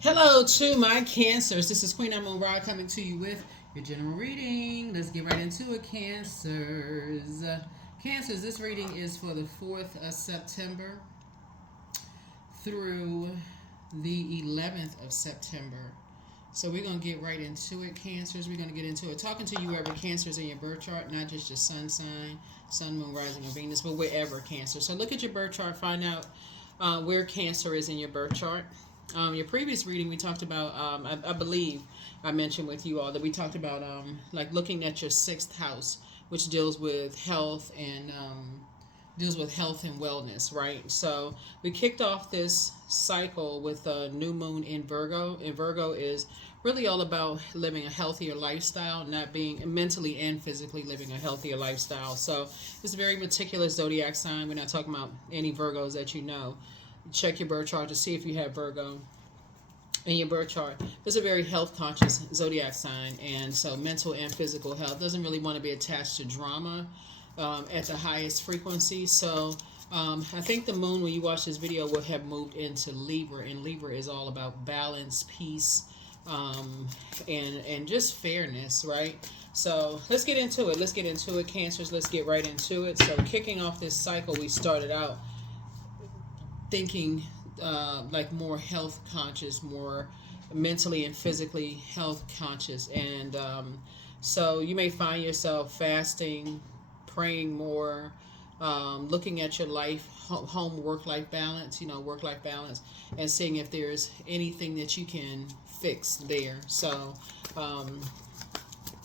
Hello to my Cancers. This is Queen Amun Ra coming to you with your general reading. Let's get right into it, Cancers. Cancers, this reading is for the 4th of September through the 11th of September. So we're going to get right into it, Cancers. We're going to get into it. Talking to you wherever Cancers in your birth chart, not just your sun sign, sun, moon, rising, or Venus, but wherever Cancer. So look at your birth chart, find out where Cancer is in your birth chart. Your previous reading, we talked about, I believe I mentioned with you all that we talked about like looking at your 6th house, which deals with health and wellness, right? So we kicked off this cycle with a new moon in Virgo, and Virgo is really all about living a healthier lifestyle, not being mentally and physically living a healthier lifestyle. So it's a very meticulous zodiac sign. We're not talking about any Virgos that you know. Check your birth chart to see if you have Virgo in your birth chart. It's a very health conscious zodiac sign, and so mental and physical health doesn't really want to be attached to drama at the highest frequency. So I think the moon, when you watch this video, will have moved into Libra, and Libra is all about balance, peace, and just fairness, right? So let's get into it. Let's get into it, Cancers. Let's get right into it. So kicking off this cycle, we started out thinking like more health conscious, more mentally and physically health conscious. And so you may find yourself fasting, praying more, looking at your life, home work life balance, work life balance, and seeing if there's anything that you can fix there. So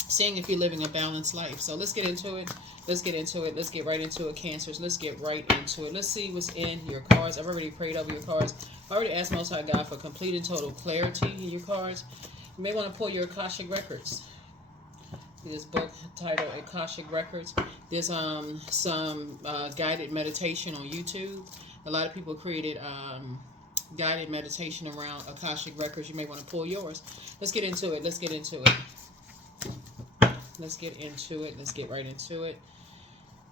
seeing if you're living a balanced life. So let's get into it. Let's get into it. Let's get right into it, Cancers. Let's get right into it. Let's see what's in your cards. I've already prayed over your cards. I already asked Most High God for complete and total clarity in your cards. You may want to pull your AKASHIC records. This book titled AKASHIC Records. There's some guided meditation on YouTube. A lot of people created guided meditation around AKASHIC Records. You may want to pull yours. Let's get into it. Let's get into it. Let's get into it. Let's get right into it.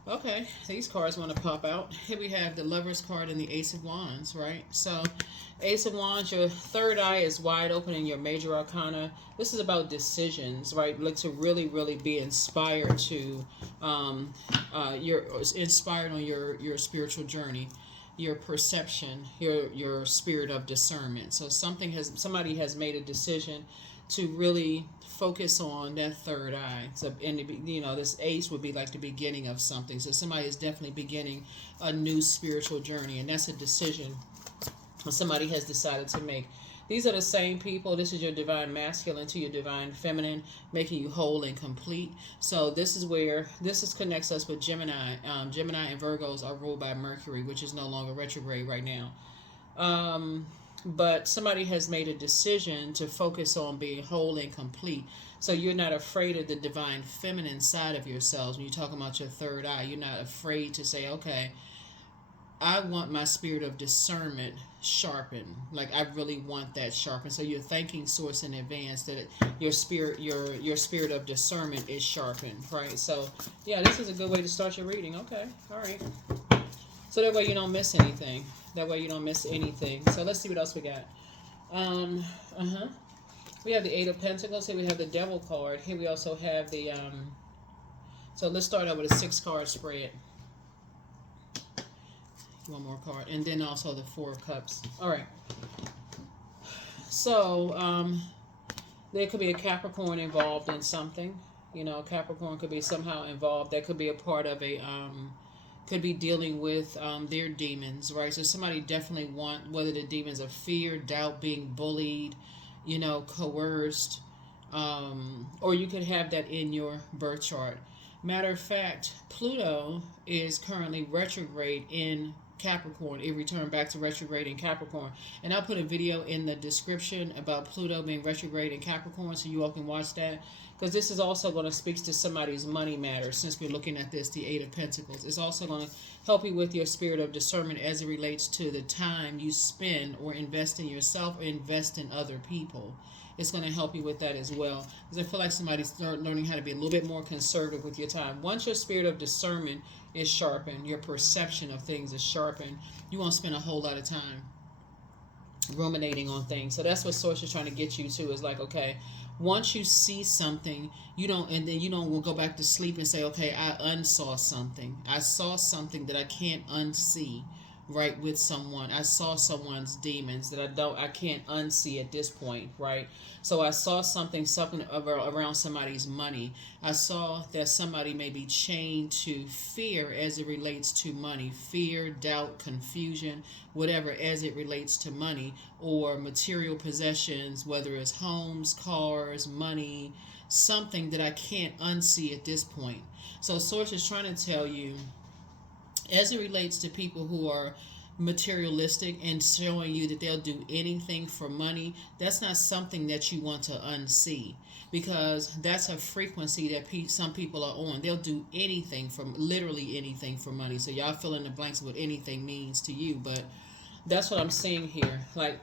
Okay, these cards want to pop out. Here we have the Lover's card and the Ace of Wands, right? So, Ace of Wands, your third eye is wide open in your major arcana. This is about decisions, right? Look to really, really be inspired to, you're inspired on your spiritual journey, your perception, your spirit of discernment. So somebody has made a decision to really focus on that third eye. So, and this ace would be like the beginning of something. So somebody is definitely beginning a new spiritual journey, and that's a decision somebody has decided to make. These are the same people. This is your divine masculine to your divine feminine, making you whole and complete. So this is where connects us with Gemini. Gemini and Virgos are ruled by Mercury, which is no longer retrograde right now. But somebody has made a decision to focus on being whole and complete. So you're not afraid of the divine feminine side of yourselves. When you talk about your third eye, you're not afraid to say, okay, I want my spirit of discernment sharpened. Like I really want that sharpened. So you're thanking Source in advance that your spirit of discernment is sharpened, right? So yeah, this is a good way to start your reading. Okay, all right. So that way you don't miss anything. So let's see what else we got. We have the Eight of Pentacles. Here we have the Devil card. Here we also have the so let's start out with a 6-card spread. One more card, and then also the Four of Cups. All right. So there could be a Capricorn involved in something. Capricorn could be somehow involved. That could be a part of a could be dealing with their demons, right? So somebody definitely whether the demons of fear, doubt, being bullied, coerced, or you could have that in your birth chart. Matter of fact, Pluto is currently retrograde in Capricorn. It returned back to retrograde in Capricorn. And I'll put a video in the description about Pluto being retrograde in Capricorn so you all can watch that. Because this is also going to speak to somebody's money matters since we're looking at this, the Eight of Pentacles. It's also going to help you with your spirit of discernment as it relates to the time you spend or invest in yourself or invest in other people. It's going to help you with that as well. Because I feel like somebody's learning how to be a little bit more conservative with your time. Once your spirit of discernment is sharpened, your perception of things is sharpened, you won't spend a whole lot of time ruminating on things. So that's what Source is trying to get you to, is like, okay, once you see something, you don't, and then you don't go back to sleep and say, okay, I unsaw something. I saw something that I can't unsee, right, with someone. I saw someone's demons that I can't unsee at this point, right? So I saw something around somebody's money. I saw that somebody may be chained to fear as it relates to money, fear, doubt, confusion, whatever, as it relates to money or material possessions, whether it's homes, cars, money, something that I can't unsee at this point. So Source is trying to tell you, as it relates to people who are materialistic and showing you that they'll do anything for money, that's not something that you want to unsee, because that's a frequency that some people are on. They'll do anything, from literally anything, for money. So y'all fill in the blanks of what anything means to you, but that's what I'm seeing here. Like,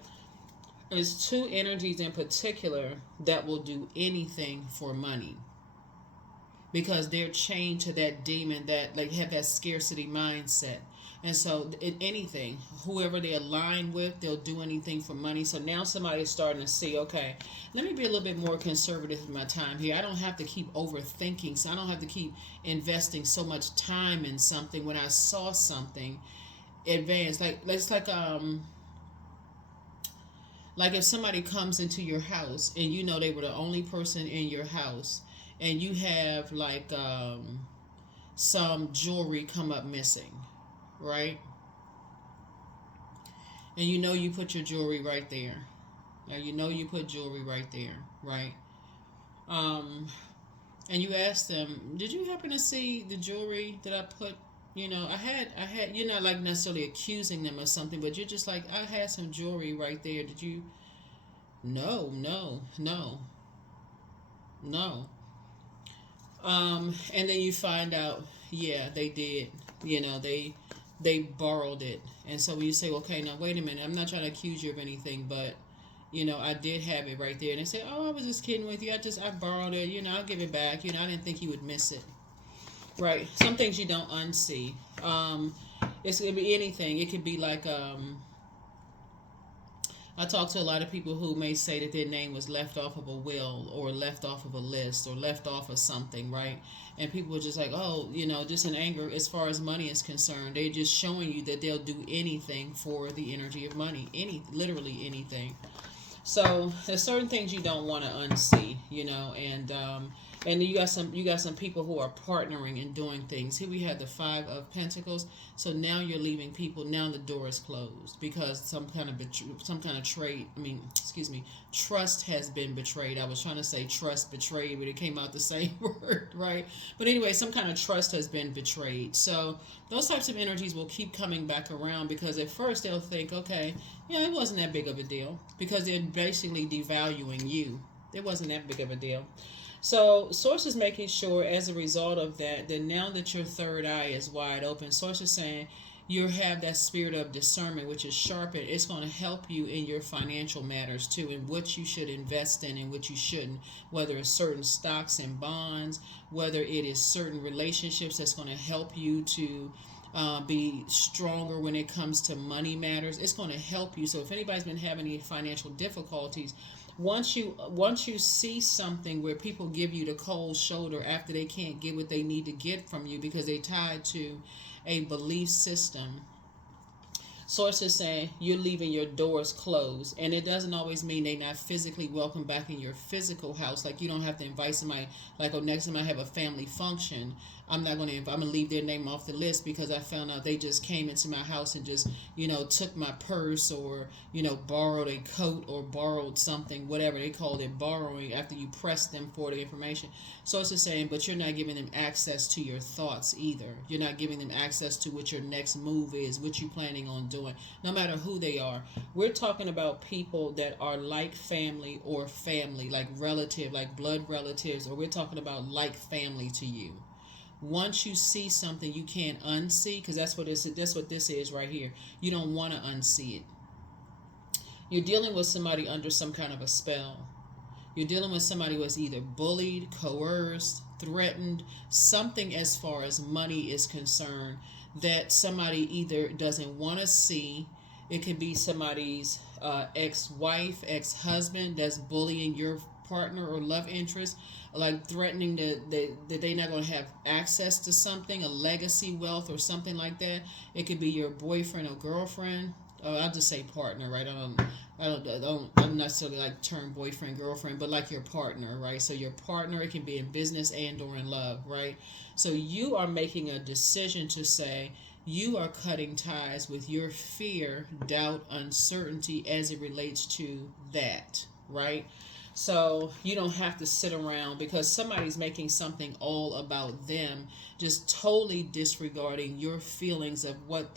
there's two energies in particular that will do anything for money, because they're chained to that demon, that like have that scarcity mindset. And so in anything, whoever they align with, they'll do anything for money. So now somebody's starting to see, okay, let me be a little bit more conservative with my time here. I don't have to keep overthinking. So I don't have to keep investing so much time in something when I saw something advanced. Like it's like if somebody comes into your house and you know they were the only person in your house, and you have like some jewelry come up missing, right? And you know you put your jewelry right there. Now you know you put jewelry right there, right? And you ask them, did you happen to see the jewelry that I put? You know, I had. You're not like necessarily accusing them of something, but you're just like, I had some jewelry right there. Did you? No. And then you find out, yeah, they did. You know, they borrowed it. And so when you say, okay, now wait a minute, I'm not trying to accuse you of anything, but you know, I did have it right there. And they say, oh, I was just kidding with you. I borrowed it. You know, I'll give it back. You know, I didn't think you would miss it. Right. Some things you don't unsee. It's gonna be anything. It could be like I talk to a lot of people who may say that their name was left off of a will, or left off of a list, or left off of something, right? And people are just like, oh, you know, just in anger as far as money is concerned. They're just showing you that they'll do anything for the energy of money. Literally anything. So there's certain things you don't want to unsee, you know, and you got some people who are partnering and doing things. Here we have the Five of Pentacles. So now you're leaving people. Now the door is closed because some kind of trust has been betrayed. I was trying to say trust betrayed, but it came out the same word, right? But anyway, some kind of trust has been betrayed. So those types of energies will keep coming back around, because at first they'll think, okay, yeah, it wasn't that big of a deal, because they're basically devaluing you. It wasn't that big of a deal. So Source is making sure, as a result of that now that your third eye is wide open, Source is saying you have that spirit of discernment, which is sharpened. It's going to help you in your financial matters too, in what you should invest in and what you shouldn't, whether it's certain stocks and bonds, whether it is certain relationships that's going to help you to be stronger when it comes to money matters. It's going to help you. So if anybody's been having any financial difficulties, once you see something where people give you the cold shoulder after they can't get what they need to get from you because they tied to a belief system, Source is saying you're leaving your doors closed. And it doesn't always mean they're not physically welcome back in your physical house. Like, you don't have to invite somebody, like, oh, next time I have a family function, I'm going to leave their name off the list because I found out they just came into my house and just, took my purse, or, borrowed a coat, or borrowed something, whatever they called it, borrowing, after you pressed them for the information. So it's just saying, but you're not giving them access to your thoughts either. You're not giving them access to what your next move is, what you're planning on doing, no matter who they are. We're talking about people that are like family, or family, like relative, like blood relatives, or we're talking about like family to you. Once you see something you can't unsee, because that's what this is right here. You don't want to unsee it. You're dealing with somebody under some kind of a spell. You're dealing with somebody who was either bullied, coerced, threatened, something as far as money is concerned, that somebody either doesn't want to see, It could be somebody's ex-wife, ex-husband that's bullying your partner or love interest, like threatening that they're not going to have access to something, a legacy wealth or something like that. It could be your boyfriend or girlfriend. I'll just say partner, right? I'm not necessarily like term boyfriend, girlfriend, but like your partner, right? So your partner, it can be in business and or in love, right? So you are making a decision to say you are cutting ties with your fear, doubt, uncertainty as it relates to that, right? So you don't have to sit around because somebody's making something all about them, just totally disregarding your feelings of what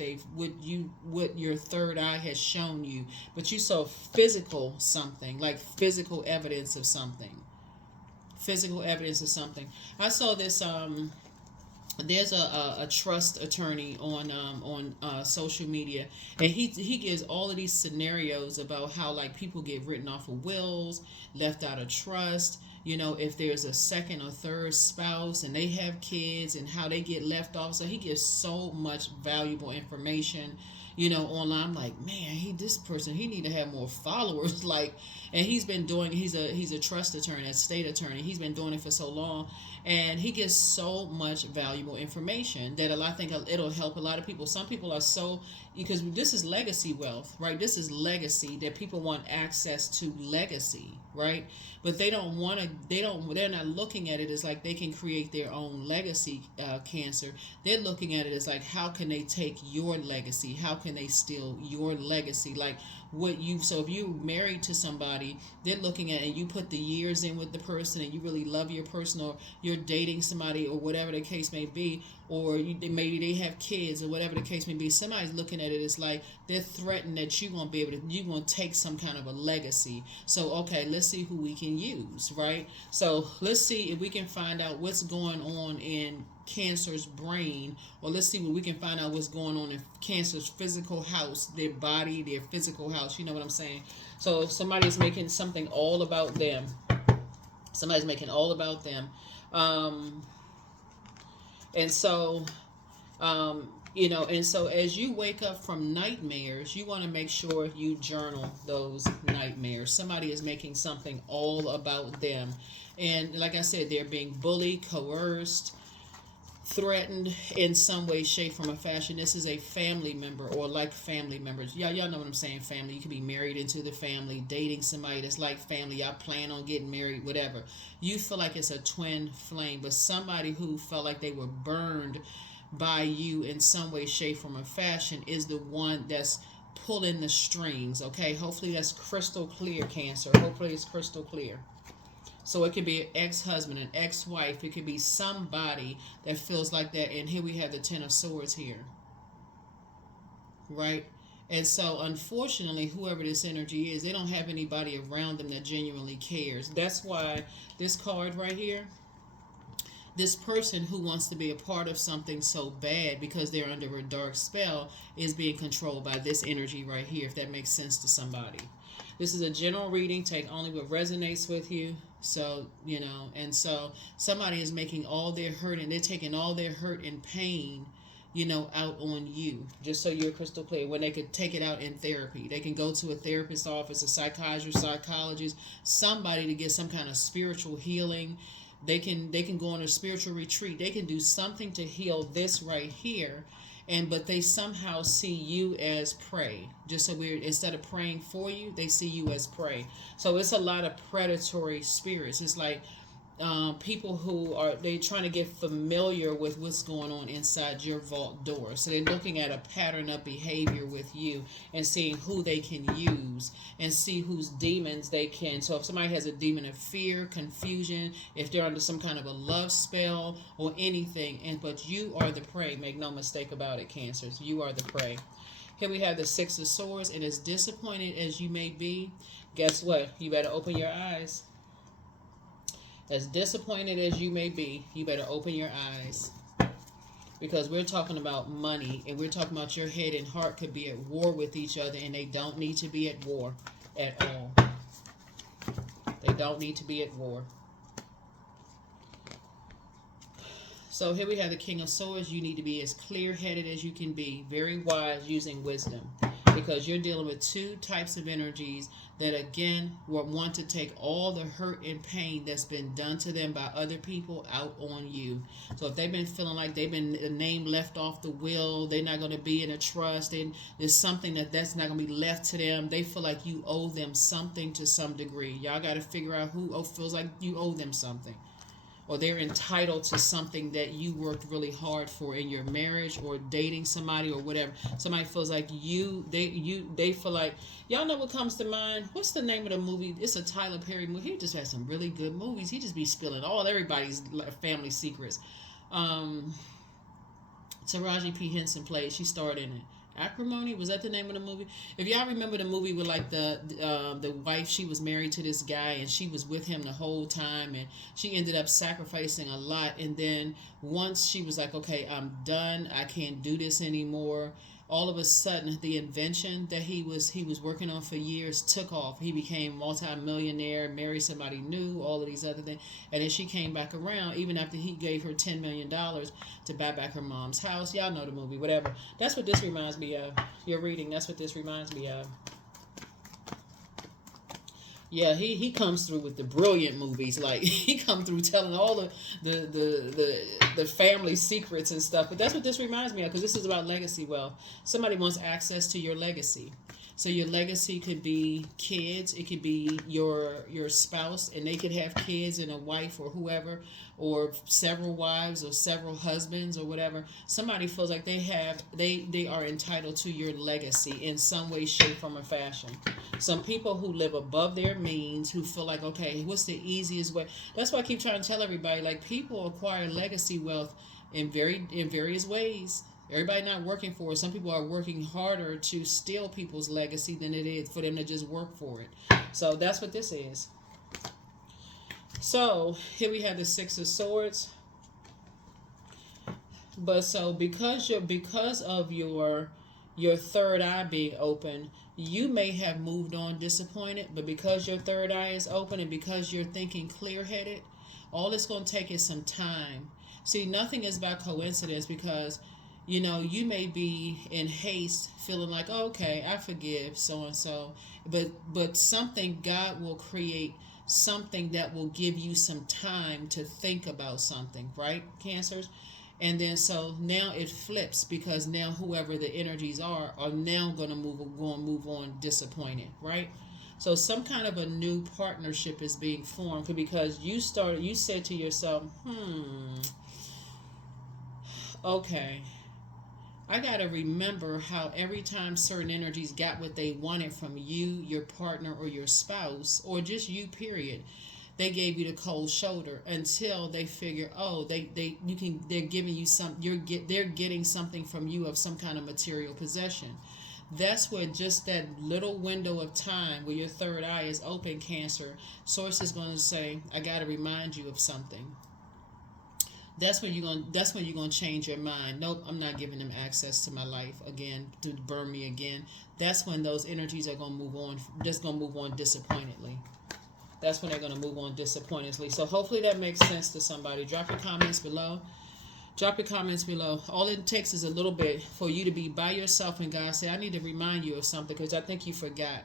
your third eye has shown you. But you saw physical something, like physical evidence of something. Physical evidence of something. I saw this there's a trust attorney on social media, and he gives all of these scenarios about how like people get written off of wills, left out of trust, if there's a second or third spouse and they have kids and how they get left off. So he gives so much valuable information online. I'm like, man, this person, he need to have more followers. Like, and he's a trust attorney, a state attorney. He's been doing it for so long, and he gives so much valuable information that I think it'll help a lot of people. Some people are so, because this is legacy wealth, right? This is legacy, that people want access to legacy, right? But they're not looking at it as like they can create their own legacy, Cancer. They're looking at it as like, how can they take your legacy? How can they steal your legacy? Like so if you're married to somebody, they're looking at it, and you put the years in with the person and you really love your person, or you're dating somebody or whatever the case may be, or maybe they have kids or whatever the case may be. Somebody's looking at it as like they're threatened that you're going to take some kind of a legacy. So, okay, let's see who we can use, right? So let's see if we can find out what's going on in Cancer's brain, or let's see what we can find out what's going on in Cancer's physical house, their body, their physical house. You know what I'm saying? So if somebody's making something all about them, somebody's making all about them. And so as you wake up from nightmares, you want to make sure you journal those nightmares. Somebody is making something all about them. And like I said, they're being bullied, coerced, threatened in some way, shape, form, or fashion. This is a family member or like family members. Y'all know what I'm saying, family. You can be married into the family, dating somebody that's like family. Y'all plan on getting married, whatever. You feel like it's a twin flame, but somebody who felt like they were burned by you in some way, shape, form, or fashion is the one that's pulling the strings, okay? Hopefully that's crystal clear, Cancer. Hopefully it's crystal clear. So it could be an ex-husband, an ex-wife. It could be somebody that feels like that. And here we have the Ten of Swords here. Right? And so, unfortunately, whoever this energy is, they don't have anybody around them that genuinely cares. That's why this card right here, this person who wants to be a part of something so bad because they're under a dark spell is being controlled by this energy right here, if that makes sense to somebody. This is a general reading. Take only what resonates with you. So, and so somebody is making all their hurt, and they're taking all their hurt and pain, out on you. Just so you're crystal clear, when they could take it out in therapy. They can go to a therapist's office, a psychologist, somebody to get some kind of spiritual healing. They can go on a spiritual retreat. They can do something to heal this right here. But they somehow see you as prey. Just so weird. Instead of praying for you, they see you as prey. So it's a lot of predatory spirits. It's like people who they're trying to get familiar with what's going on inside your vault door. So they're looking at a pattern of behavior with you and seeing who they can use and see whose demons they can. So if somebody has a demon of fear, confusion, if they're under some kind of a love spell or anything, but you are the prey. Make no mistake about it, Cancers. You are the prey. Here we have the Six of Swords, and as disappointed as you may be, guess what? You better open your eyes. As disappointed as you may be, you better open your eyes. Because we're talking about money, and we're talking about your head and heart could be at war with each other, and they don't need to be at war at all. They don't need to be at war. So here we have the King of Swords. You need to be as clear-headed as you can be, very wise, using wisdom. because you're dealing with two types of energies that again want to take all the hurt and pain that's been done to them by other people out on you. So if they've been feeling like they've been a name left off the will, they're not going to be in a trust, and there's something that's not going to be left to them, they feel like you owe them something to some degree. Y'all got to figure out who feels like you owe them something, or they're entitled to something that you worked really hard for in your marriage or dating somebody or whatever. Somebody feels like they feel like, y'all know what comes to mind? What's the name of the movie? It's a Tyler Perry movie. He just had some really good movies. He just be spilling everybody's family secrets. Taraji P. Henson played. She starred in it. Acrimony, was that the name of the movie? If y'all remember the movie with like the wife, she was married to this guy and she was with him the whole time, and she ended up sacrificing a lot, and then once she was like, okay, I'm done, I can't do this anymore, all of a sudden the invention that he was working on for years took off. He became multi-millionaire, married somebody new, all of these other things, and then she came back around even after he gave her $10 million to buy back her mom's house. Y'all know the movie, whatever. That's what this reminds me of. Your reading, that's what this reminds me of. Yeah, he comes through with the brilliant movies. Like, he come through telling all the family secrets and stuff. But that's what this reminds me of, because this is about legacy wealth. Somebody wants access to your legacy. So your legacy could be kids. It could be your spouse, and they could have kids and a wife or whoever, or several wives or several husbands or whatever. Somebody feels like they are entitled to your legacy in some way, shape, form, or fashion. Some people who live above their means, who feel like, okay, what's the easiest way? That's why I keep trying to tell everybody, like, people acquire legacy wealth in various ways. Everybody not working for it. Some people are working harder to steal people's legacy than it is for them to just work for it. So that's what this is. So here we have the Six of Swords. But so because of your third eye being open, you may have moved on disappointed, but because your third eye is open and because you're thinking clear-headed, all it's going to take is some time. See, nothing is by coincidence, because you may be in haste, feeling like, oh, okay, I forgive so-and-so. But something, God will create something that will give you some time to think about something, right, Cancers? And then so now it flips, because now whoever the energies are now going to move on disappointed, right? So some kind of a new partnership is being formed, because you said to yourself, okay, I got to remember how every time certain energies got what they wanted from you, your partner, or your spouse, or just you, period, they gave you the cold shoulder until they figure, oh, they're giving you they're getting something from you of some kind of material possession. That's where just that little window of time where your third eye is open, Cancer, Source is going to say, I got to remind you of something. That's when you're going to change your mind. Nope, I'm not giving them access to my life again, to burn me again. That's when those energies are going to move on. Just going to move on disappointedly. That's when they're going to move on disappointedly. So hopefully that makes sense to somebody. Drop your comments below. Drop your comments below. All it takes is a little bit for you to be by yourself, and God said, I need to remind you of something, because I think you forgot.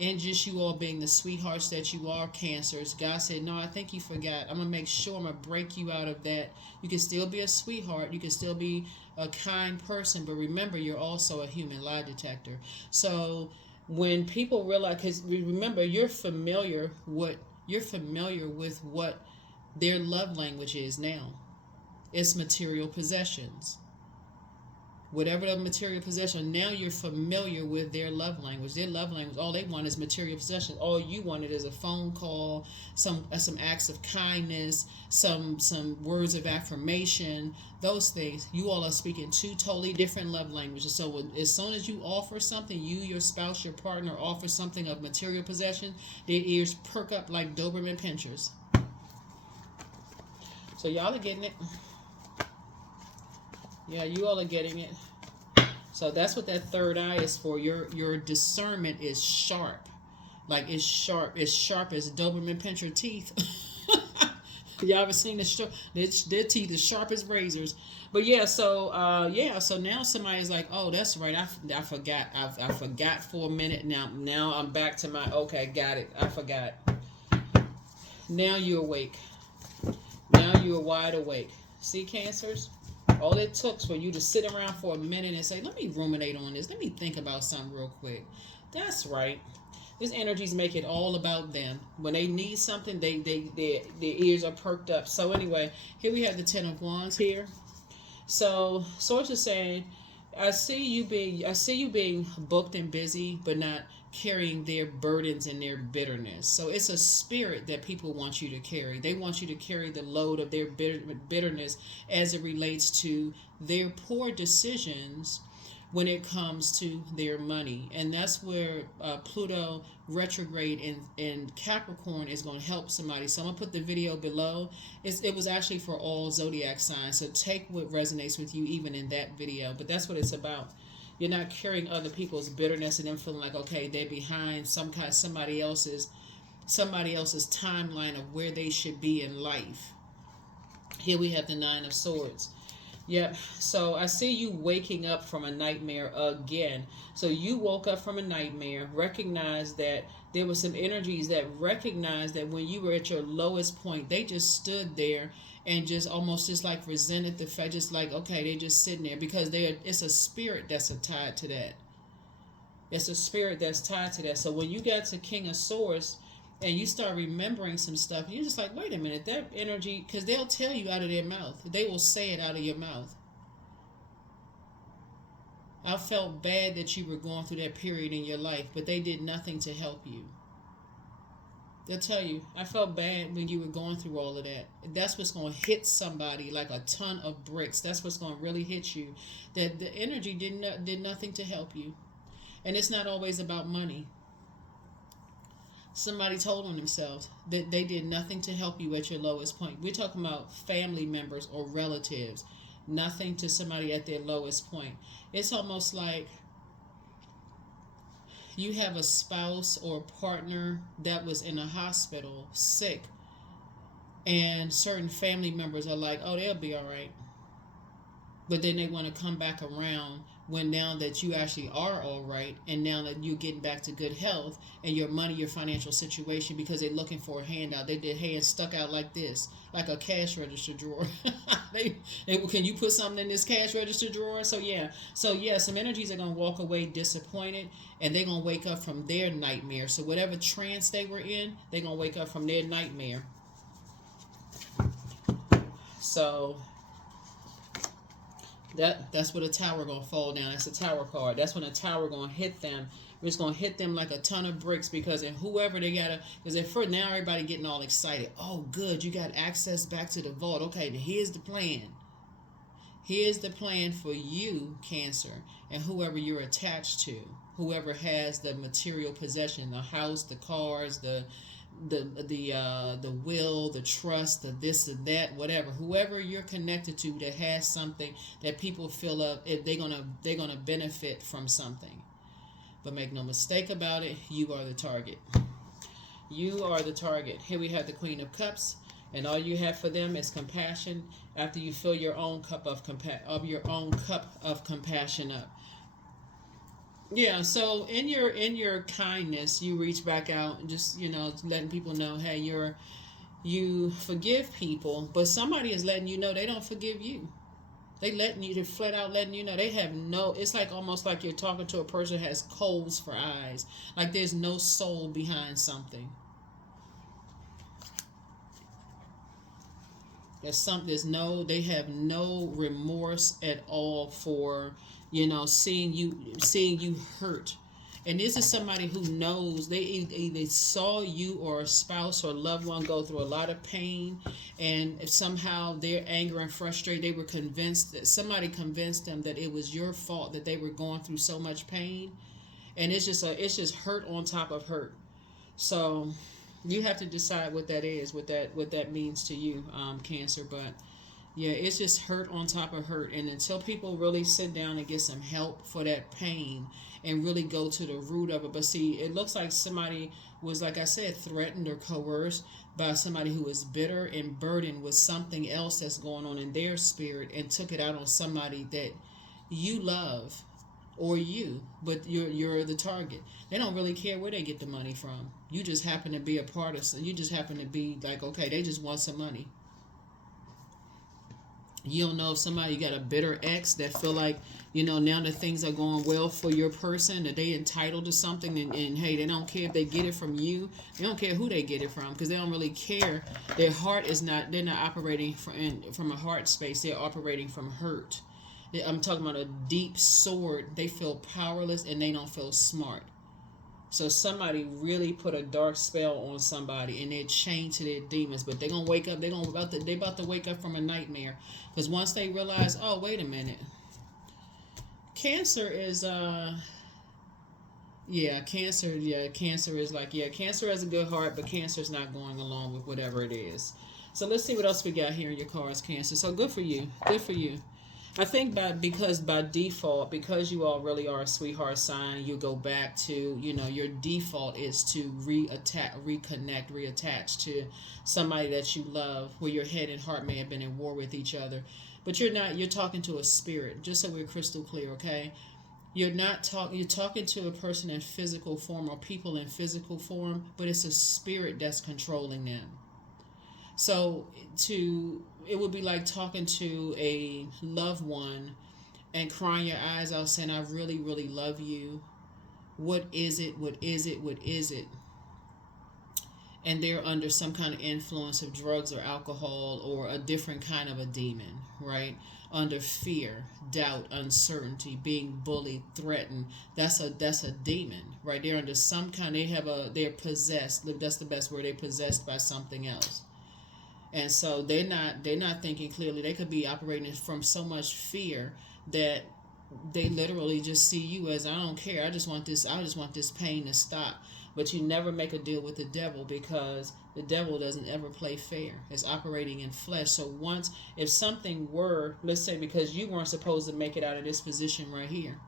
And just you all being the sweethearts that you are, Cancers, God said, no, I think you forgot. I'm going to make sure I'm going to break you out of that. You can still be a sweetheart. You can still be a kind person. But remember, you're also a human lie detector. So when people realize, because remember, you're familiar with what their love language is now. It's material possessions. Whatever the material possession, now you're familiar with their love language. Their love language, all they want is material possession. All you wanted is a phone call, some acts of kindness, some words of affirmation, those things. You all are speaking two totally different love languages. So as soon as you offer something, you, your spouse, your partner offer something of material possession, their ears perk up like Doberman pinchers. So y'all are getting it. Yeah, you all are getting it. So that's what that third eye is for. Your discernment is sharp. Like, it's sharp. It's sharp as Doberman Pinscher teeth. Y'all ever seen their teeth as sharp as razors? But yeah, so now somebody's like, oh, that's right, I forgot, I forgot for a minute. Now I'm back to my, okay, got it, I forgot. Now you're awake. Now you're wide awake. See, Cancers? All it took for you to sit around for a minute and say, let me ruminate on this. Let me think about something real quick. That's right. These energies make it all about them. When they need something, their ears are perked up. So anyway, here we have the Ten of Wands here. So Source is saying, I see you being booked and busy, but not carrying their burdens and their bitterness. So it's a spirit that people want you to carry. They want you to carry the load of their bitterness as it relates to their poor decisions when it comes to their money. And that's where Pluto retrograde in Capricorn is going to help somebody. So I'm going to put the video below. It was actually for all zodiac signs. So take what resonates with you even in that video. But that's what it's about. You're not carrying other people's bitterness and them feeling like, okay, they're behind somebody else's timeline of where they should be in life. Here we have the Nine of Swords. Yep. So I see you waking up from a nightmare again. So you woke up from a nightmare, recognized that there were some energies that recognized that when you were at your lowest point, they just stood there and just almost just like resented the fact, just like, okay, they just sitting there because it's a spirit that's tied to that. It's a spirit that's tied to that. So when you got to King of Swords and you start remembering some stuff, you're just like, wait a minute, that energy, because they'll tell you out of their mouth. They will say it out of your mouth. I felt bad that you were going through that period in your life, but they did nothing to help you. They'll tell you, I felt bad when you were going through all of that. That's what's going to hit somebody like a ton of bricks. That's what's going to really hit you. That the energy did nothing to help you. And it's not always about money. Somebody told on themselves that they did nothing to help you at your lowest point. We're talking about family members or relatives. Nothing to somebody at their lowest point. It's almost like you have a spouse or partner that was in a hospital sick, and certain family members are like, oh, they'll be all right. But then they want to come back around when now that you actually are all right, and now that you're getting back to good health and your money, your financial situation, because they're looking for a handout. They did hands stuck out like this, like a cash register drawer. Can you put something in this cash register drawer? So yeah, some energies are going to walk away disappointed, and they're going to wake up from their nightmare. So whatever trance they were in, they're going to wake up from their nightmare. So that's what a tower gonna fall down. That's a tower card. That's when a tower gonna hit them. It's gonna hit them like a ton of bricks, because and whoever they gotta, because at first now everybody getting all excited. Oh, good, you got access back to the vault. Okay, now here's the plan. Here's the plan for you, Cancer, and whoever you're attached to, whoever has the material possession, the house, the cars, the will, the trust, the this and that, whatever, whoever you're connected to that has something that people feel up, if they're gonna benefit from something. But make no mistake about it, you are the target. You are the target. Here we have the Queen of Cups, and all you have for them is compassion. After you fill your own cup of compassion up. Yeah, so in your kindness, you reach back out and just, letting people know, hey, you forgive people, but somebody is letting you know they don't forgive you. They're flat out letting you know they have it's like almost like you're talking to a person who has coals for eyes. Like there's no soul behind something. They have no remorse at all for, seeing you hurt. And this is somebody who knows they either saw you or a spouse or loved one go through a lot of pain, and if somehow they're angry and frustrated, they were convinced that somebody convinced them that it was your fault that they were going through so much pain, and it's just hurt on top of hurt. So you have to decide what that is, what that means to you, Cancer. But Yeah, it's just hurt on top of hurt. And until people really sit down and get some help for that pain and really go to the root of it. But see, it looks like somebody was, like I said, threatened or coerced by somebody who is bitter and burdened with something else that's going on in their spirit and took it out on somebody that you love or you, but you're the target. They don't really care where they get the money from. You just happen to be a part of, you just happen to be like, okay, they just want some money. You don't know if somebody got a bitter ex that feel like, now that things are going well for your person, that they entitled to something, and hey, they don't care if they get it from you. They don't care who they get it from, because they don't really care. Their heart is not, they're not operating from a heart space. They're operating from hurt. I'm talking about a deep sword. They feel powerless and they don't feel smart. So somebody really put a dark spell on somebody and they're chained to their demons. But they're gonna wake up. They about to wake up from a nightmare, because once they realize, oh, wait a minute, Cancer is Cancer is like, Cancer has a good heart, but Cancer is not going along with whatever it is. So let's see what else we got here in your cards, Cancer. So good for you. Good for you. I think because by default, because you all really are a sweetheart sign, you go back to, your default is to reattach to somebody that you love, where your head and heart may have been in war with each other. But you're not, you're talking to a spirit, just so we're crystal clear, okay? You're talking to a person in physical form or people in physical form, but it's a spirit that's controlling them. So it would be like talking to a loved one and crying your eyes out saying, I really, really love you. What is it? What is it? What is it? And they're under some kind of influence of drugs or alcohol or a different kind of a demon, right? Under fear, doubt, uncertainty, being bullied, threatened. That's a demon, right? They're under some kind, they're possessed. That's the best word. They're possessed by something else. And so they're not thinking clearly. They could be operating from so much fear that they literally just see you as, I don't care. I just want this pain to stop. But you never make a deal with the devil, because the devil doesn't ever play fair. It's operating in flesh. So if something were, let's say, because you weren't supposed to make it out of this position right here.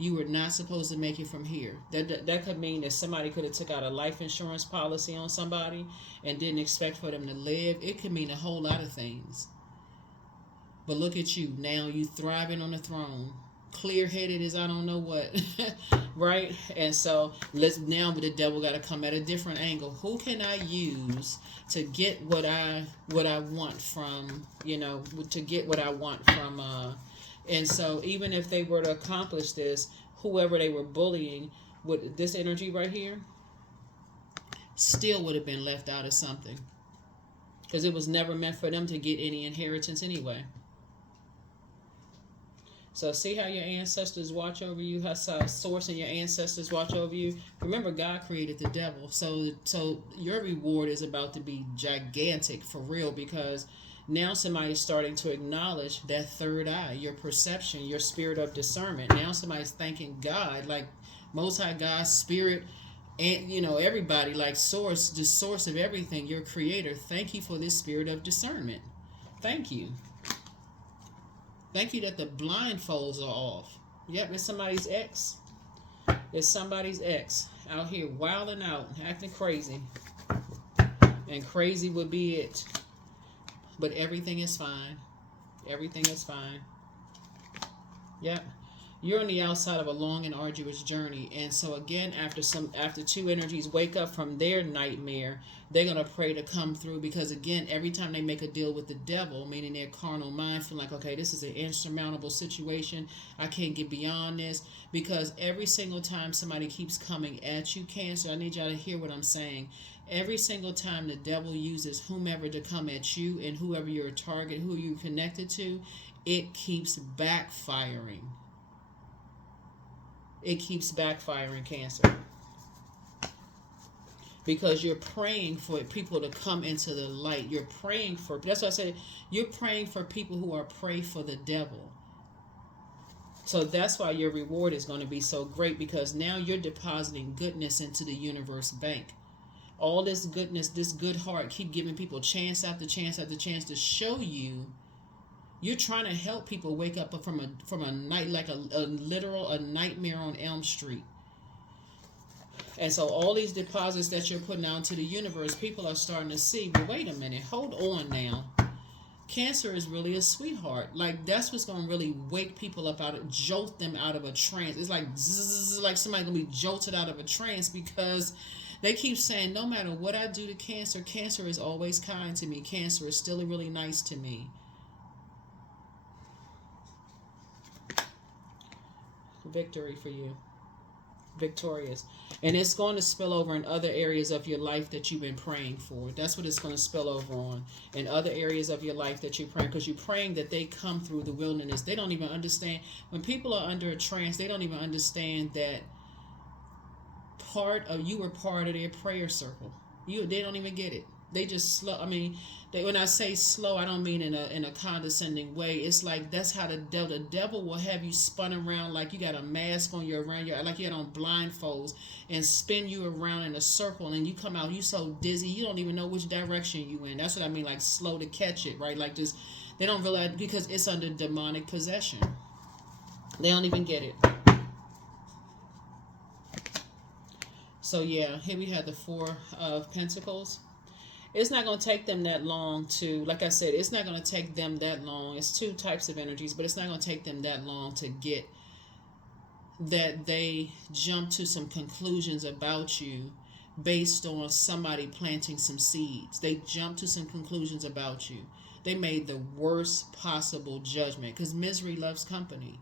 You were not supposed to make it from here. That could mean that somebody could have took out a life insurance policy on somebody and didn't expect for them to live. It could mean a whole lot of things. But look at you. Now you thriving on the throne. Clear-headed as I don't know what. Right? And so now the devil got to come at a different angle. Who can I use to get what I want from, to get what I want from and so even if they were to accomplish this, whoever they were bullying, with this energy right here, still would have been left out of something. Because it was never meant for them to get any inheritance anyway. So see how your ancestors watch over you, how Source and your ancestors watch over you. Remember, God created the devil. So your reward is about to be gigantic for real, because now somebody's starting to acknowledge that third eye, your perception, your spirit of discernment. Now somebody's thanking God, like Most High God, Spirit, and everybody, like Source, the source of everything, your creator. Thank you for this spirit of discernment. Thank you. Thank you that the blindfolds are off. Yep, it's somebody's ex. It's somebody's ex out here wilding out, acting crazy. And crazy would be it. But everything is fine. Everything is fine. Yep. You're on the outside of a long and arduous journey. And so again, after two energies wake up from their nightmare, they're going to pray to come through, because again, every time they make a deal with the devil, meaning their carnal mind, feel like, okay, this is an insurmountable situation. I can't get beyond this. Because every single time somebody keeps coming at you, Cancer, I need y'all to hear what I'm saying. Every single time the devil uses whomever to come at you, and whoever you're a target, who you're connected to, it keeps backfiring. It keeps backfiring, Cancer. Because you're praying for people to come into the light. You're praying for, that's why I said, you're praying for people who are prey for the devil. So that's why your reward is going to be so great, because now you're depositing goodness into the universe bank. All this goodness, this good heart, keep giving people chance after chance after chance to show you You're trying to help people wake up from a night, like a literal a nightmare on Elm Street. And so all these deposits that you're putting out into the universe, people are starting to see, well, wait a minute, hold on now. Cancer is really a sweetheart. Like, that's what's going to really wake people up jolt them out of a trance. It's like zzz, like somebody going to be jolted out of a trance, because they keep saying, no matter what I do to Cancer, Cancer is always kind to me. Cancer is still really nice to me. Victory for you. Victorious. And it's going to spill over in other areas of your life that you've been praying for. That's what it's going to spill over on, in other areas of your life that you're praying, because you're praying that they come through the wilderness. They don't even understand. When people are under a trance, they don't even understand that you were part of their prayer circle. They don't even get it. They just slow. I mean, when I say slow, I don't mean in a condescending way. It's like, that's how the devil will have you spun around like you got a mask on you, around your, like you got on blindfolds, and spin you around in a circle, and you come out, you so dizzy, you don't even know which direction you in. That's what I mean, like slow to catch it, right? Like, just, they don't realize, because it's under demonic possession. They don't even get it. So yeah, here we have the Four of Pentacles. It's not going to take them that long to, like I said, it's not going to take them that long. It's two types of energies, but it's not going to take them that long to get that they jump to some conclusions about you based on somebody planting some seeds. They jump to some conclusions about you. They made the worst possible judgment, because misery loves company.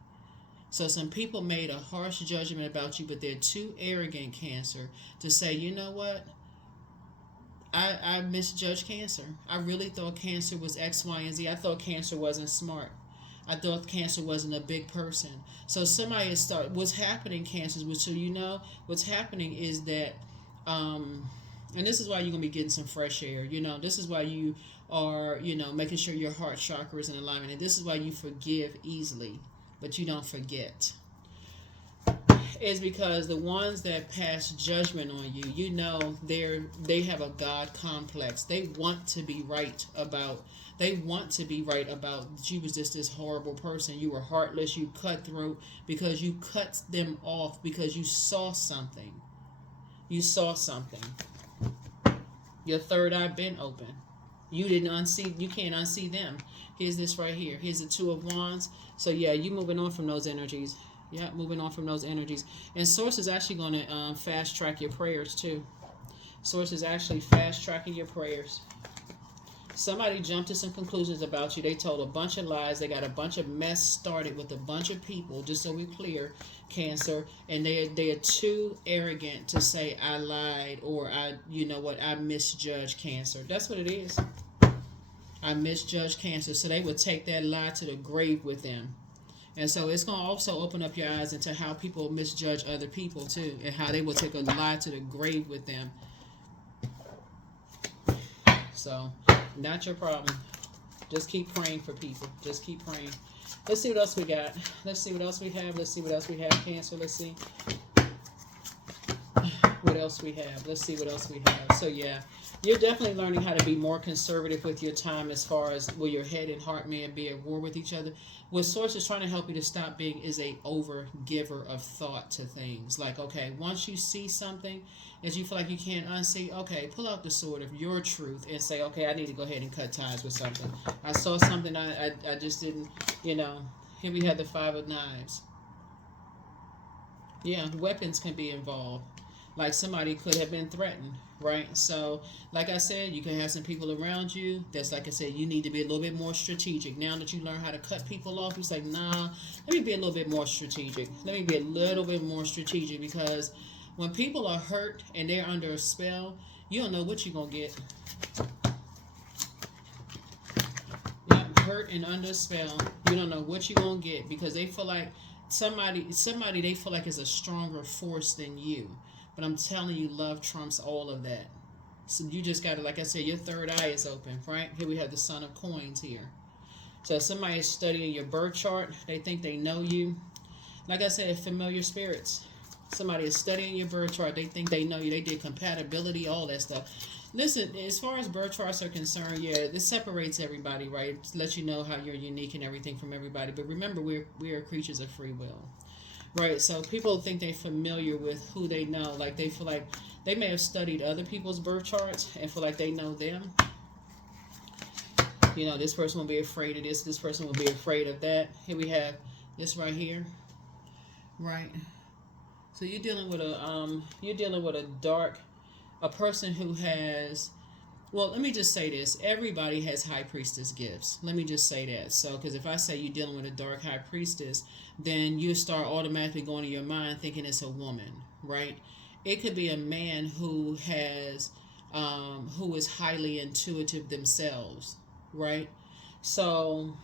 So some people made a harsh judgment about you, but they're too arrogant, Cancer, to say, you know what? I misjudged Cancer. I really thought Cancer was X, Y, and Z. I thought Cancer wasn't smart. I thought Cancer wasn't a big person. So somebody is what's happening, Cancer, so you know, what's happening is that, and this is why you're going to be getting some fresh air. You know, this is why you are, you know, making sure your heart chakra is in alignment. And this is why you forgive easily, but you don't forget. Is because the ones that pass judgment on you, you know, they have a God complex. They want to be right about you was just this horrible person. You were heartless, you cutthroat, because you cut them off because you saw something. You saw something. Your third eye been open. You can't unsee them. Here's this right here. Here's the Two of Wands. So yeah, you moving on from those energies. Yeah, moving on from those energies. And Source is actually going to fast track your prayers too. Source is actually fast tracking your prayers. Somebody jumped to some conclusions about you. They told a bunch of lies. They got a bunch of mess started with a bunch of people, just so we're clear, Cancer. And they are too arrogant to say, I lied, or I misjudged, Cancer. That's what it is. I misjudged, Cancer. So they would take that lie to the grave with them. And so it's going to also open up your eyes into how people misjudge other people too, and how they will take a lie to the grave with them. So, not your problem. Just keep praying for people. Just keep praying. Let's see what else we got. Let's see what else we have. Let's see what else we have, Cancer. Let's see what else we have. Let's see what else we have. So yeah, you're definitely learning how to be more conservative with your time, as far as where your head and heart may be at war with each other. What Source is trying to help you to stop being is a over giver of thought to things. Like, okay, once you see something that you feel like you can't unsee, okay, pull out the sword of your truth and say, okay, I need to go ahead and cut ties with something. I saw something I just didn't, you know. Here we have the Five of Knives. Yeah, weapons can be involved. Like somebody could have been threatened, right? So, like I said, you can have some people around you that's, like I said, you need to be a little bit more strategic. Now that you learn how to cut people off, it's like, nah, let me be a little bit more strategic. Let me be a little bit more strategic, because when people are hurt and they're under a spell, you don't know what you're going to get. Yeah, hurt and under a spell, you don't know what you're going to get, because they feel like somebody they feel like is a stronger force than you. But I'm telling you, love trumps all of that. So you just got to, like I said, your third eye is open, right? Here we have the Son of Coins here. So if somebody is studying your birth chart, they think they know you. Like I said, familiar spirits. Somebody is studying your birth chart, they think they know you. They did compatibility, all that stuff. Listen, as far as birth charts are concerned, yeah, this separates everybody, right? It lets you know how you're unique and everything from everybody. But remember, we are creatures of free will, right? So people think they're familiar with who they know. Like they feel like they may have studied other people's birth charts and feel like they know them. You know, this person will be afraid of this. This person will be afraid of that. Here we have this right here, right? So you're dealing with a dark, a person who has, well, let me just say this. Everybody has high priestess gifts. Let me just say that. So, because if I say you're dealing with a dark high priestess, then you start automatically going to your mind thinking it's a woman, right? It could be a man who has, who is highly intuitive themselves, right? So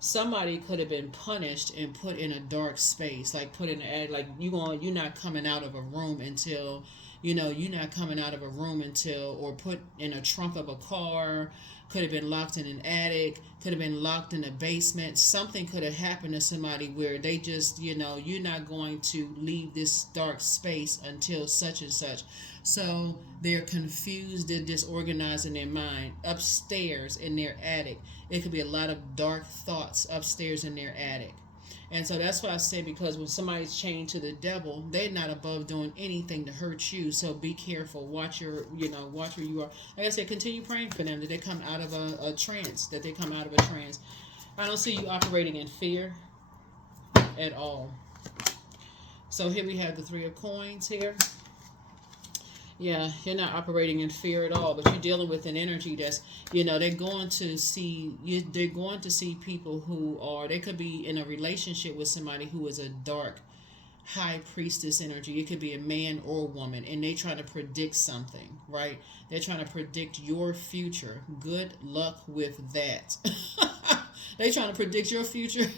somebody could have been punished and put in a dark space, like put in an, like you're not coming out of a room until, you're not coming out of a room until, or put in a trunk of a car, could have been locked in an attic, could have been locked in a basement. Something could have happened to somebody where they just, you're not going to leave this dark space until such and such. So they're confused and disorganized in their mind. Upstairs in their attic, it could be a lot of dark thoughts upstairs in their attic. And so that's why I say, because when somebody's chained to the devil, they're not above doing anything to hurt you. So be careful. Watch watch where you are. Like I said, continue praying for them that they come out of a trance, that they come out of a trance. I don't see you operating in fear at all. So here we have the Three of Coins here. Yeah, you're not operating in fear at all, but you're dealing with an energy that's, they're going to see you. They're going to see people who are. They could be in a relationship with somebody who is a dark, high priestess energy. It could be a man or a woman, and they're trying to predict something, right? They're trying to predict your future. Good luck with that. They trying to predict your future,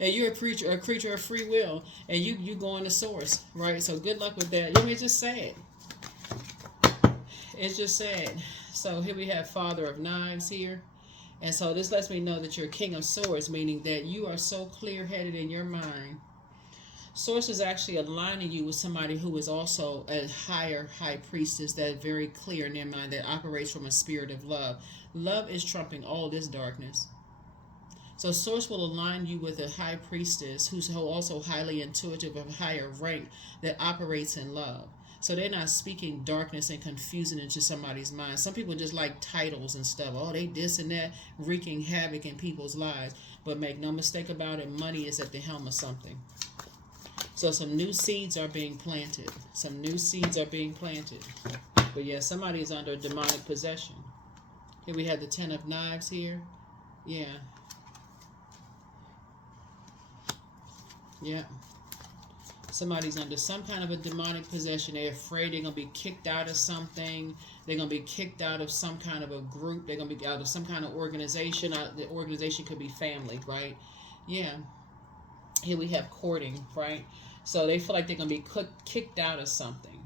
and you're a creature of free will, and you going to source, right? So good luck with that. It's just sad. It's just sad. So here we have Father of Knives here. And so this lets me know that you're King of Swords, meaning that you are so clear-headed in your mind. Source is actually aligning you with somebody who is also a high priestess, that is very clear in their mind, that operates from a spirit of love. Love is trumping all this darkness. So Source will align you with a high priestess who's also highly intuitive, of higher rank, that operates in love. So they're not speaking darkness and confusing into somebody's mind. Some people just like titles and stuff. Oh, they this and that, wreaking havoc in people's lives. But make no mistake about it, money is at the helm of something. So some new seeds are being planted. Some new seeds are being planted. But yeah, somebody is under demonic possession. Here we have the Ten of Knives here. Yeah. Yeah. Somebody's under some kind of a demonic possession. They're afraid they're going to be kicked out of something. They're going to be kicked out of some kind of a group. They're going to be out of some kind of organization. The organization could be family, right? Yeah. Here we have courting, right? So they feel like they're going to be kicked out of something.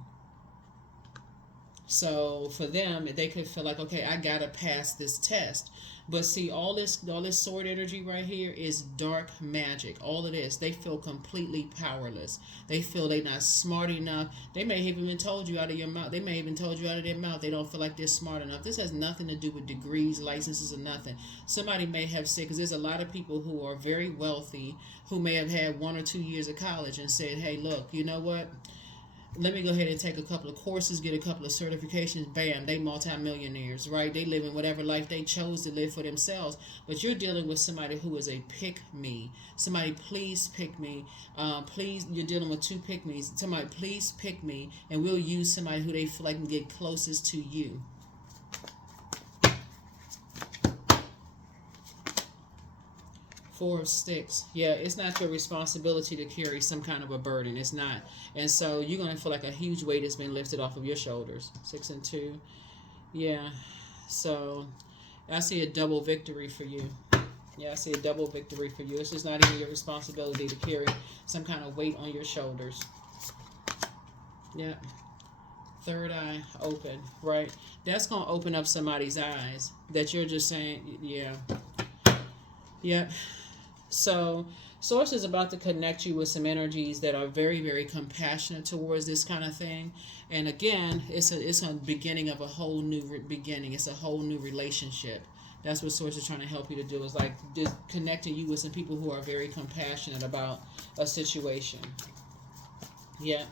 So for them, they could feel like, okay, I got to pass this test. But see, all this sword energy right here is dark magic. All of this, they feel completely powerless. They feel they're not smart enough. They may have even told you out of your mouth. They may have even told you out of their mouth they don't feel like they're smart enough. This has nothing to do with degrees, licenses, or nothing. Somebody may have said, because there's a lot of people who are very wealthy who may have had 1 or 2 years of college and said, hey, look, you know what? Let me go ahead and take a couple of courses, get a couple of certifications. Bam, they multimillionaires, right? They live in whatever life they chose to live for themselves. But you're dealing with somebody who is a pick me. Somebody, please pick me. Please, you're dealing with two pick me's. Somebody, please pick me, and we'll use somebody who they feel like can get closest to you. Four of Sticks. Yeah, it's not your responsibility to carry some kind of a burden. It's not. And so you're going to feel like a huge weight has been lifted off of your shoulders. 6 and 2. Yeah. So I see a double victory for you. Yeah, I see a double victory for you. It's just not even your responsibility to carry some kind of weight on your shoulders. Yeah. Third eye open, right? That's going to open up somebody's eyes that you're just saying, yeah. Yep. So Source is about to connect you with some energies that are very, very compassionate towards this kind of thing. And again, it's a beginning of a whole new beginning. It's a whole new relationship. That's what Source is trying to help you to do, is like just connecting you with some people who are very compassionate about a situation. Yeah.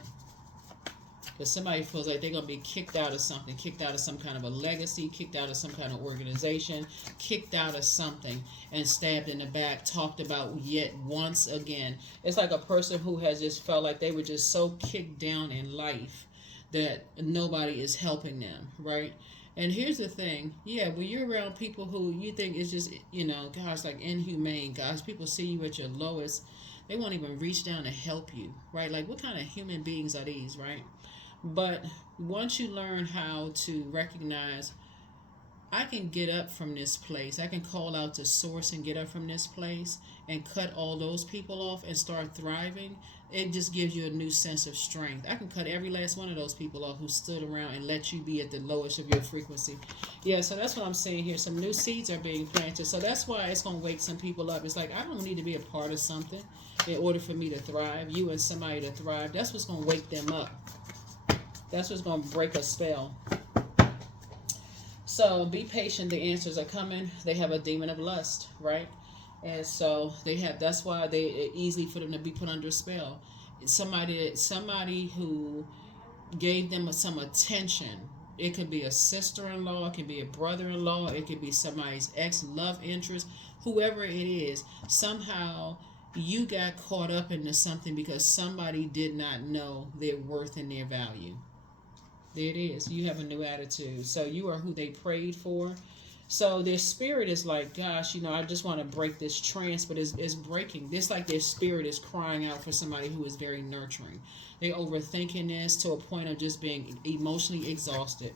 Because somebody feels like they're going to be kicked out of something, kicked out of some kind of a legacy, kicked out of some kind of organization, kicked out of something, and stabbed in the back, talked about yet once again. It's like a person who has just felt like they were just so kicked down in life that nobody is helping them, right? And here's the thing, yeah, when you're around people who you think is just, gosh, like inhumane, guys, people see you at your lowest, they won't even reach down to help you, right? Like, what kind of human beings are these, right? But once you learn how to recognize, I can get up from this place, I can call out to Source and get up from this place and cut all those people off and start thriving, it just gives you a new sense of strength. I can cut every last one of those people off who stood around and let you be at the lowest of your frequency. Yeah, so that's what I'm saying here. Some new seeds are being planted. So that's why it's going to wake some people up. It's like, I don't need to be a part of something in order for me to thrive. You and somebody to thrive. That's what's going to wake them up. That's what's going to break a spell. So be patient. The answers are coming. They have a demon of lust, right? And so that's why it's easy for them to be put under a spell. Somebody who gave them some attention. It could be a sister-in-law, it could be a brother-in-law, it could be somebody's ex-love interest, whoever it is. Somehow you got caught up into something because somebody did not know their worth and their value. There it is. You have a new attitude. So you are who they prayed for. So their spirit is like, gosh, I just want to break this trance, but it's breaking. It's like their spirit is crying out for somebody who is very nurturing. They're overthinking this to a point of just being emotionally exhausted.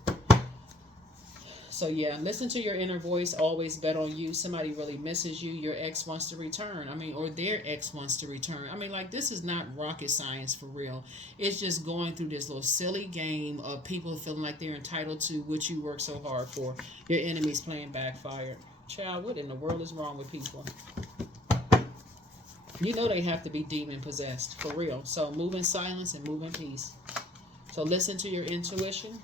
So yeah, listen to your inner voice. Always bet on you. Somebody really misses you. Your ex wants to return. Or their ex wants to return. Like, this is not rocket science for real. It's just going through this little silly game of people feeling like they're entitled to what you work so hard for. Your enemy's playing backfired. Child, what in the world is wrong with people? You know they have to be demon possessed for real. So move in silence and move in peace. So listen to your intuition.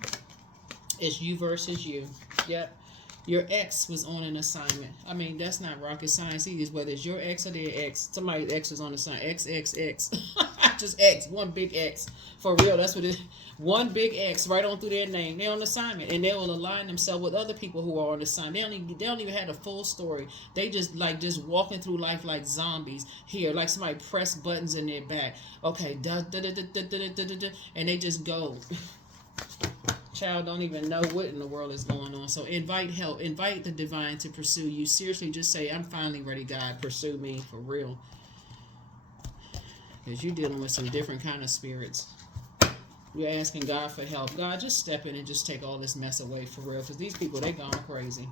It's you versus you. Yep. Your ex was on an assignment. That's not rocket science either. Whether it's your ex or their ex, somebody's ex is on assignment. X. Just X. One big X. For real, that's what it is. One big X right on through their name. They're on assignment. And they will align themselves with other people who are on assignment. They don't even have a full story. They just walking through life like zombies. Here, like somebody press buttons in their back. Okay, and they just go. Child don't even know what in the world is going on. So invite help. Invite the divine to pursue you. Seriously, just say, I'm finally ready, God. Pursue me for real. Because you're dealing with some different kind of spirits. You're asking God for help. God, just step in and just take all this mess away for real. Because these people, they gone crazy.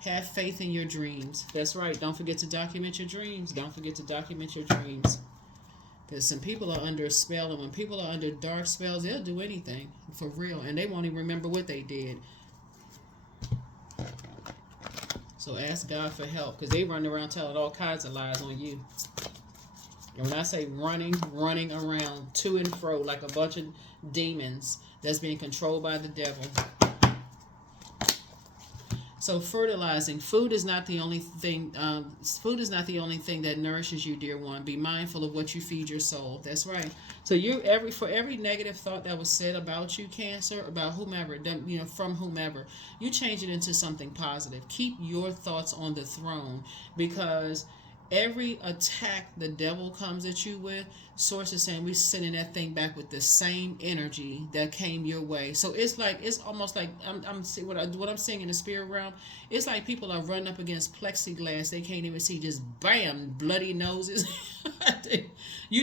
Have faith in your dreams. That's right. Don't forget to document your dreams. Don't forget to document your dreams. Because some people are under a spell, and when people are under dark spells, they'll do anything, for real, and they won't even remember what they did. So ask God for help, because they run around telling all kinds of lies on you. And when I say running around to and fro like a bunch of demons that's being controlled by the devil. So fertilizing. Food is not the only thing. Food is not the only thing that nourishes you, dear one. Be mindful of what you feed your soul. That's right. So for every negative thought that was said about you, Cancer, about whomever, from whomever, you change it into something positive. Keep your thoughts on the throne, because every attack the devil comes at you with, Source is saying we're sending that thing back with the same energy that came your way. So it's almost like what I'm seeing in the spirit realm. It's like people are running up against plexiglass they can't even see. Just bam, bloody noses.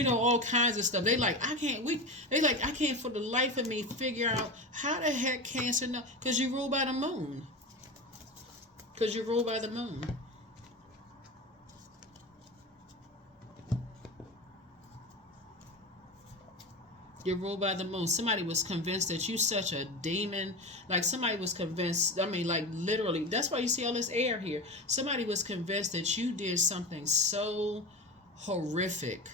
All kinds of stuff. They I can't for the life of me figure out how the heck Cancer know, because you rule by the moon. You're ruled by the moon. Somebody was convinced that you such a demon. Like somebody was convinced, I mean, like literally, that's why you see all this air here. Somebody was convinced that you did something so horrific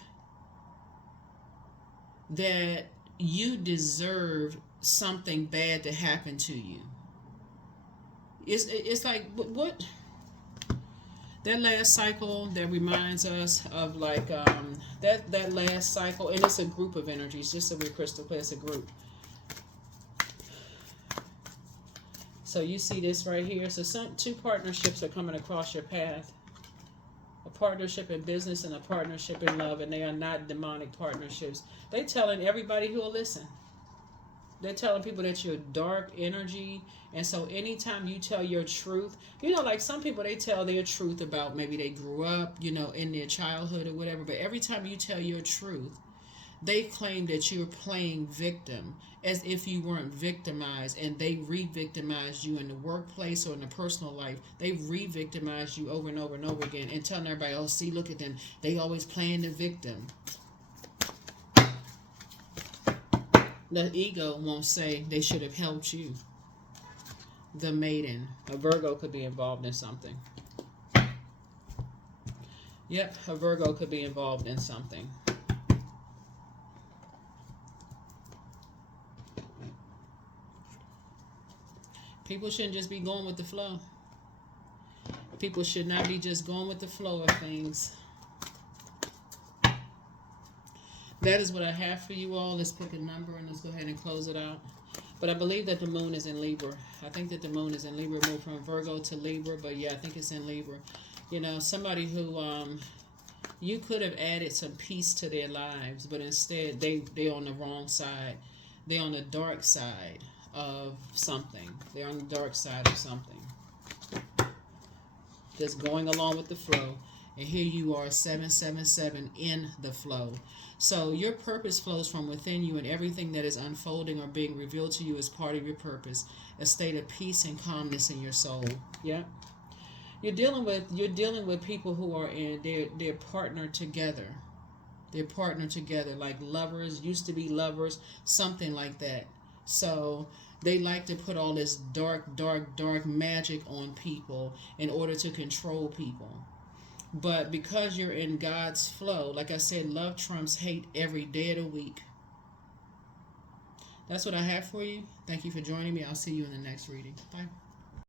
that you deserved something bad to happen to you. It's like, what? That last cycle that reminds us of like that last cycle, and it's a group of energies, just so we're crystal clear, it's a group. So you see this right here. So two partnerships are coming across your path. A partnership in business and a partnership in love, and they are not demonic partnerships. They're telling everybody who will listen. They're telling people that you're dark energy. And so anytime you tell your truth, you know, like some people, they tell their truth about maybe they grew up, you know, in their childhood or whatever. But every time you tell your truth, they claim that you're playing victim as if you weren't victimized, and they re-victimized you in the workplace or in the personal life. They re-victimized you over and over and over again, and telling everybody, oh, see, look at them. They always playing the victim. The ego won't say they should have helped you. The maiden. A Virgo could be involved in something. Yep, a Virgo could be involved in something. People shouldn't just be going with the flow. People should not be just going with the flow of things. That is what I have for you all. Let's pick a number and let's go ahead and close it out. But I believe that the moon is in Libra. I think that the moon is in Libra. Moved from Virgo to Libra. But yeah, I think it's in Libra. You know, somebody who you could have added some peace to their lives, but instead they're on the wrong side. They're on the dark side of something. They're on the dark side of something. Just going along with the flow. And here you are, 777 in the flow. So your purpose flows from within you, and everything that is unfolding or being revealed to you is part of your purpose. A state of peace and calmness in your soul. Yeah. You're dealing with people who are in their partner together. They're partnered together, like lovers, used to be lovers, something like that. So they like to put all this dark magic on people in order to control people. But because you're in God's flow, like I said, love trumps hate every day of the week. That's what I have for you. Thank you for joining me. I'll see you in the next reading. Bye.